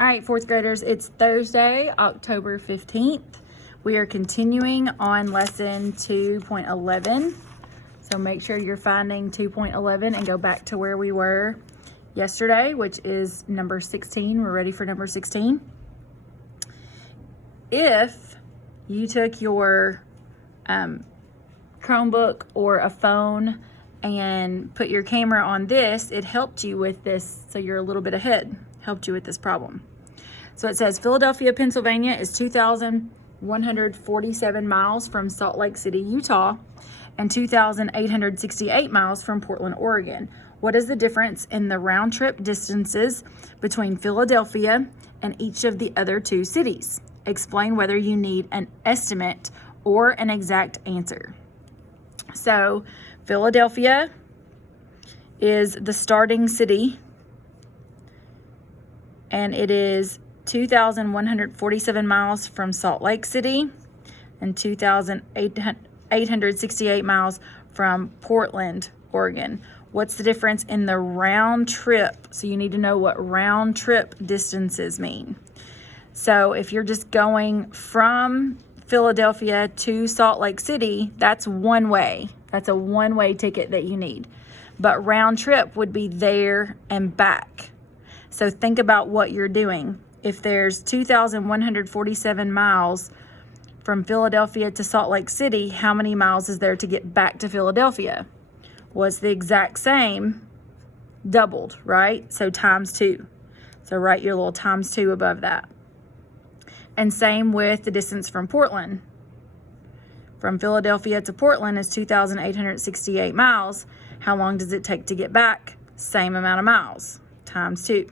All right, fourth graders, it's Thursday, October 15th. We are continuing on lesson 2.11. So make sure you're finding 2.11 and go back to where we were yesterday, which is number 16. We're ready for number 16. If you took your Chromebook or a phone and put your camera on this, it helped you with this, so you're a little bit ahead, helped you with this problem. So it says Philadelphia, Pennsylvania is 2,147 miles from Salt Lake City, Utah, and 2,868 miles from Portland, Oregon. What is the difference in the round trip distances between Philadelphia and each of the other two cities? Explain whether you need an estimate or an exact answer. So Philadelphia is the starting city, and it is 2,147 miles from Salt Lake City and 2,868 miles from Portland, Oregon. What's the difference in the round trip? So you need to know what round trip distances mean. So if you're just going from Philadelphia to Salt Lake City, that's one way. That's a one-way ticket that you need. But round trip would be there and back. So think about what you're doing. If there's 2,147 miles from Philadelphia to Salt Lake City, how many miles is there to get back to Philadelphia? Well, it's the exact same, doubled, right? So times 2. So write your little times 2 above that. And same with the distance from Portland. From Philadelphia to Portland is 2,868 miles. How long does it take to get back? Same amount of miles, times 2.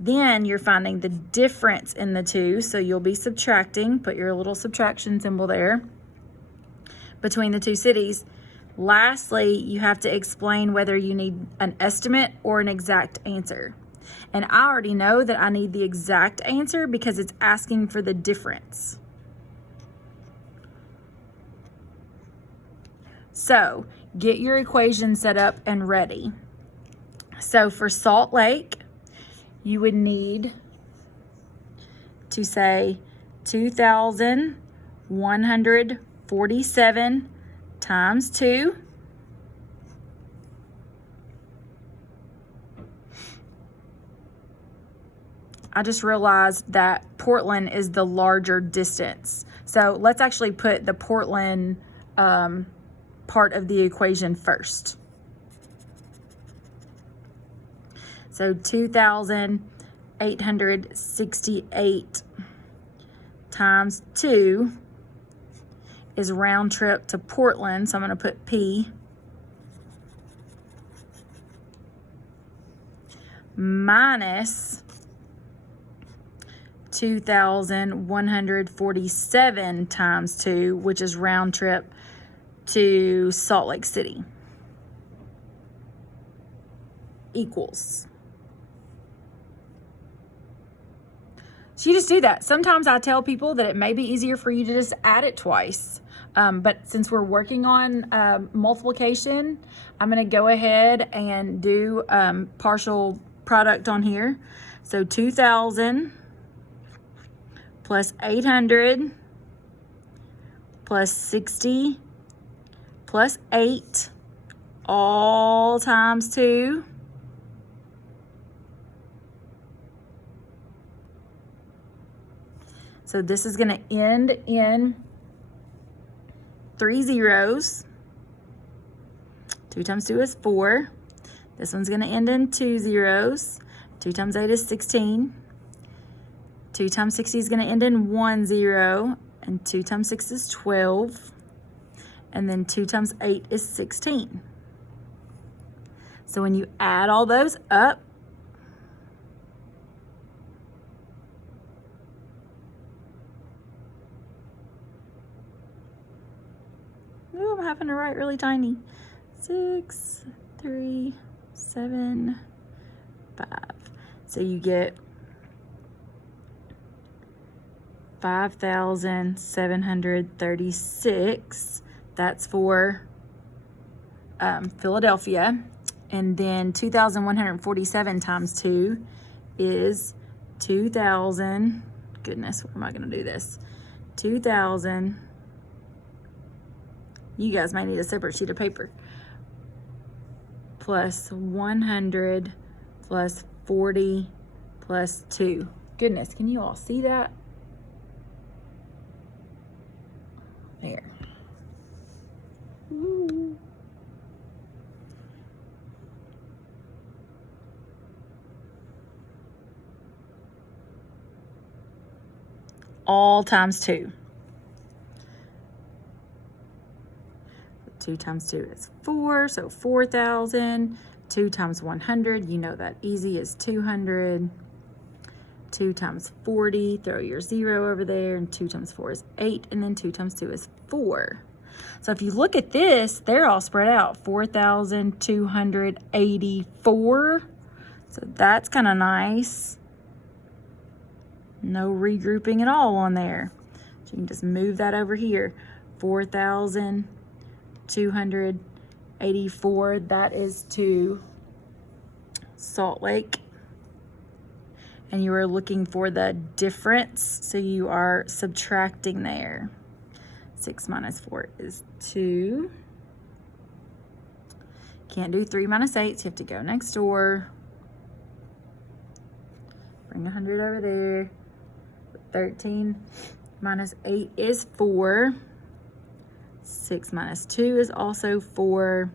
Then you're finding the difference in the two, so you'll be subtracting. Put your little subtraction symbol there between the two cities. Lastly, you have to explain whether you need an estimate or an exact answer. And I already know that I need the exact answer because it's asking for the difference. So get your equation set up and ready. So for Salt Lake, you would need to say 2,147 times 2. I just realized that Portland is the larger distance. So let's actually put the Portland part of the equation first. So 2,868 times 2 is round trip to Portland. So I'm going to put P minus 2,147 times 2, which is round trip to Salt Lake City, equals. So you just do that. Sometimes I tell people that it may be easier for you to just add it twice. But since we're working on multiplication, I'm going to go ahead and do partial product on here. So 2,000 plus 800 plus 60 plus 8 all times 2. So this is going to end in 3 zeros. 2 times 2 is 4. This one's going to end in 2 zeros. 2 times 8 is 16. 2 times 60 is going to end in 1 0. And 2 times 6 is 12. And then 2 times 8 is 16. So when you add all those up, ooh, I'm having to write really tiny. 6, 3, 7, 5. So you get 5,736. That's for Philadelphia. And then 2,147 times 2 is 2,000. Goodness, where am I going to do this? 2,000. You guys might need a separate sheet of paper. Plus 100 plus 40 plus 2. Goodness, can you all see that? There. Ooh. All times 2. 2 times 2 is 4, so 4,000. 2 times 100, you know that easy, is 200. 2 times 40, throw your 0 over there, and 2 times 4 is 8, and then 2 times 2 is 4. So if you look at this, they're all spread out, 4,284. So that's kind of nice. No regrouping at all on there. So you can just move that over here, 4,284. That is to Salt Lake. And you are looking for the difference, so you are subtracting there. 6 minus 4 is 2. Can't do 3 minus 8, so you have to go next door. Bring 100 over there. 13 minus 8 is 4. 6 minus 2 is also 4.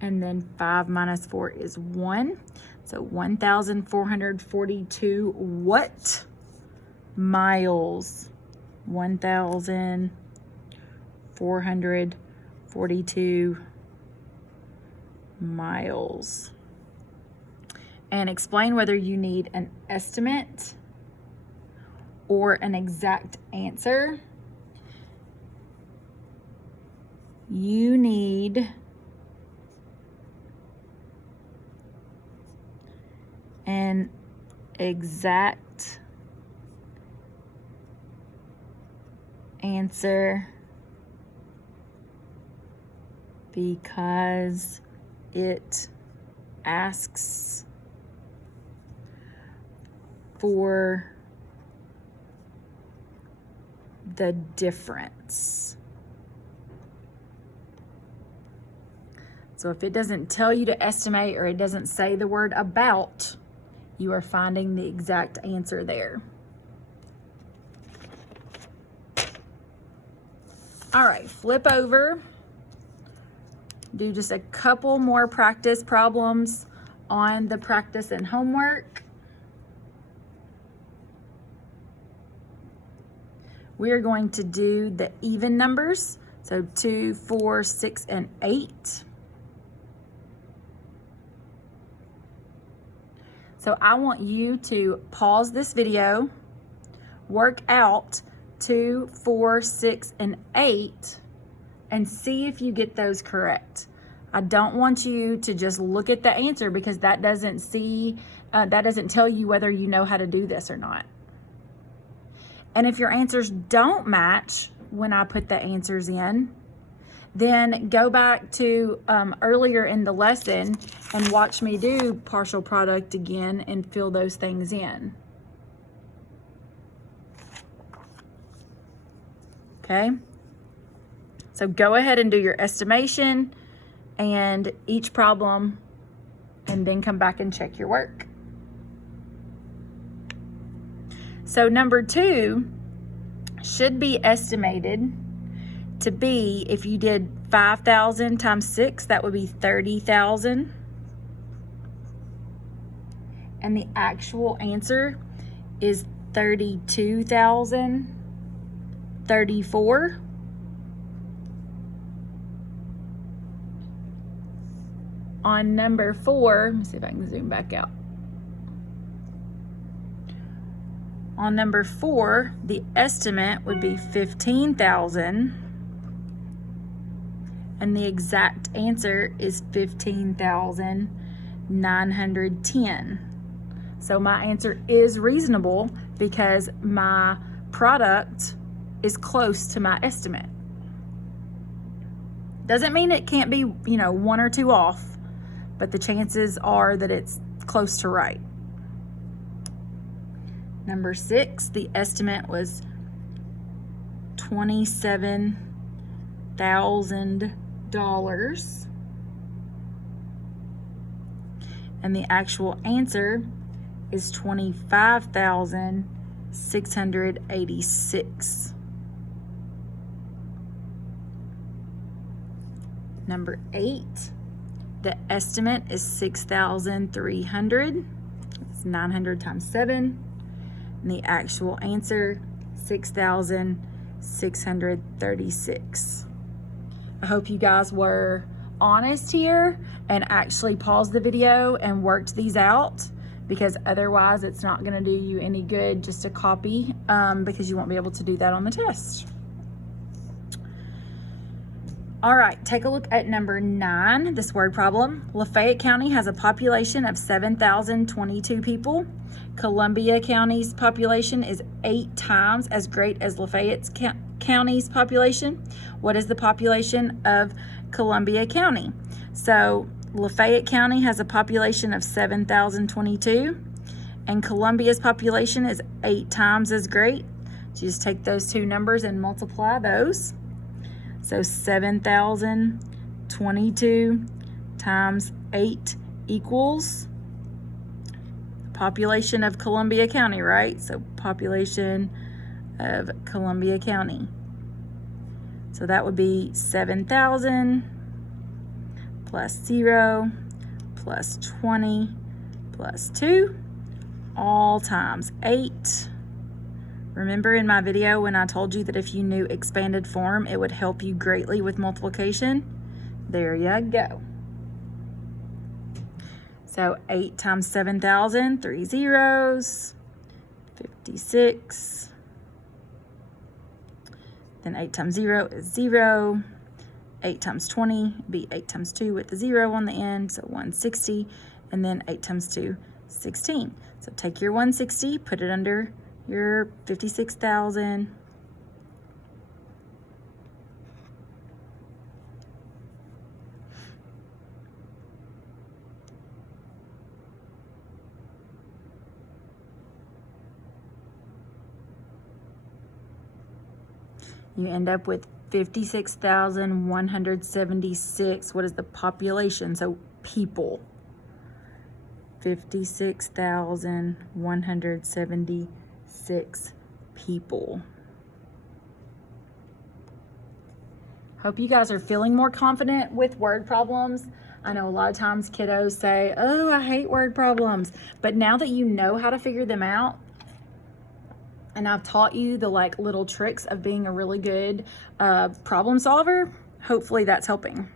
And then 5 minus 4 is 1. So 1,442 what? Miles. 1,442 miles. And explain whether you need an estimate or an exact answer. You need an exact answer because it asks for the difference. So if it doesn't tell you to estimate or it doesn't say the word about, you are finding the exact answer there. All right, flip over. Do just a couple more practice problems on the practice and homework. We are going to do the even numbers. So 2, 4, 6, and 8. So I want you to pause this video, work out 2, 4, 6, and 8, and see if you get those correct. I don't want you to just look at the answer because that doesn't tell you whether you know how to do this or not. And if your answers don't match when I put the answers in, then go back to earlier in the lesson and watch me do partial product again and fill those things in. Okay? So go ahead and do your estimation and each problem, and then come back and check your work. So number 2 should be estimated to be, if you did 5,000 times 6, that would be 30,000. And the actual answer is 32,034. On number 4, let me see if I can zoom back out. On number 4, the estimate would be 15,000. And the exact answer is 15,910. So my answer is reasonable because my product is close to my estimate. Doesn't mean it can't be, 1 or 2 off, but the chances are that it's close to right. Number 6, the estimate was $27,000. And the actual answer is $25,686. Number 8, the estimate is 6,300. It's 900 times 7. And the actual answer, 6,636. I hope you guys were honest here and actually paused the video and worked these out, because otherwise it's not going to do you any good just to copy, because you won't be able to do that on the test. All right, take a look at number 9, this word problem. Lafayette County has a population of 7,022 people. Columbia County's population is 8 times as great as Lafayette County's population. What is the population of Columbia County? So Lafayette County has a population of 7,022, and Columbia's population is 8 times as great. So you just take those two numbers and multiply those. So 7,022 times 8 equals population of Columbia County, right? So population of Columbia County. So that would be 7,000 plus 0 plus 20 plus 2, all times 8. Remember in my video when I told you that if you knew expanded form, it would help you greatly with multiplication? There you go. So 8 times 7,000, 3 zeros, 56. Then 8 times 0 is 0. 8 times 20 would be 8 times 2 with the 0 on the end, so 160. And then 8 times 2, 16. So take your 160, put it under your 56,000. You end up with 56,176. What is the population? So people. 56,176 people. Hope you guys are feeling more confident with word problems. I know a lot of times kiddos say, oh, I hate word problems. But now that you know how to figure them out, and I've taught you the little tricks of being a really good problem solver, hopefully that's helping.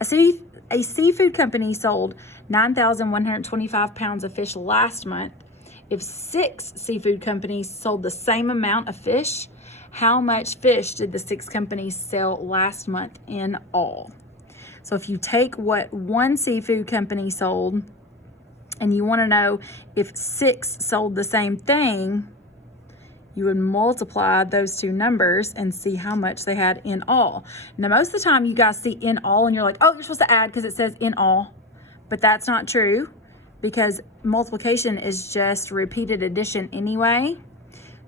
A seafood company sold 9,125 pounds of fish last month. If 6 seafood companies sold the same amount of fish, how much fish did the 6 companies sell last month in all? So if you take what one seafood company sold and you want to know if 6 sold the same thing, you would multiply those two numbers and see how much they had in all. Now, most of the time you guys see in all and you're like, oh, you're supposed to add because it says in all. But that's not true, because multiplication is just repeated addition anyway.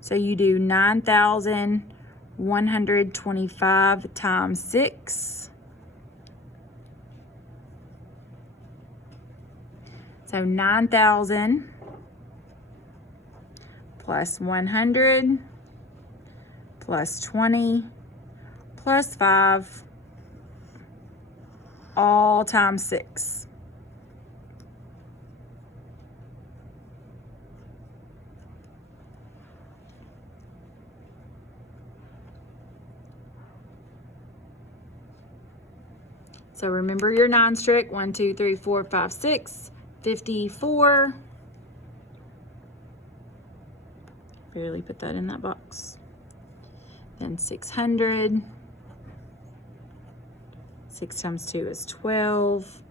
So you do 9,125 times 6. So 9,000 plus 100 plus 20 plus 5, all times 6. So remember your 9 trick. 1, 2, 3, 4, 5, 6, 54. Barely put that in that box. Then 600. 6 times 2 is 12.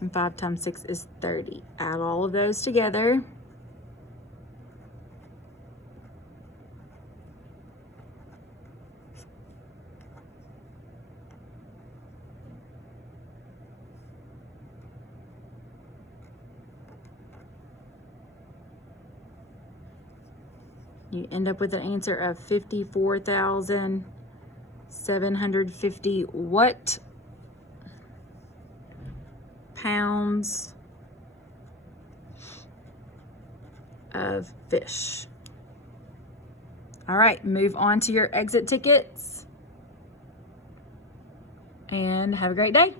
And 5 times 6 is 30. Add all of those together. You end up with an answer of 54,750 what pounds of fish. All right, move on to your exit tickets and have a great day.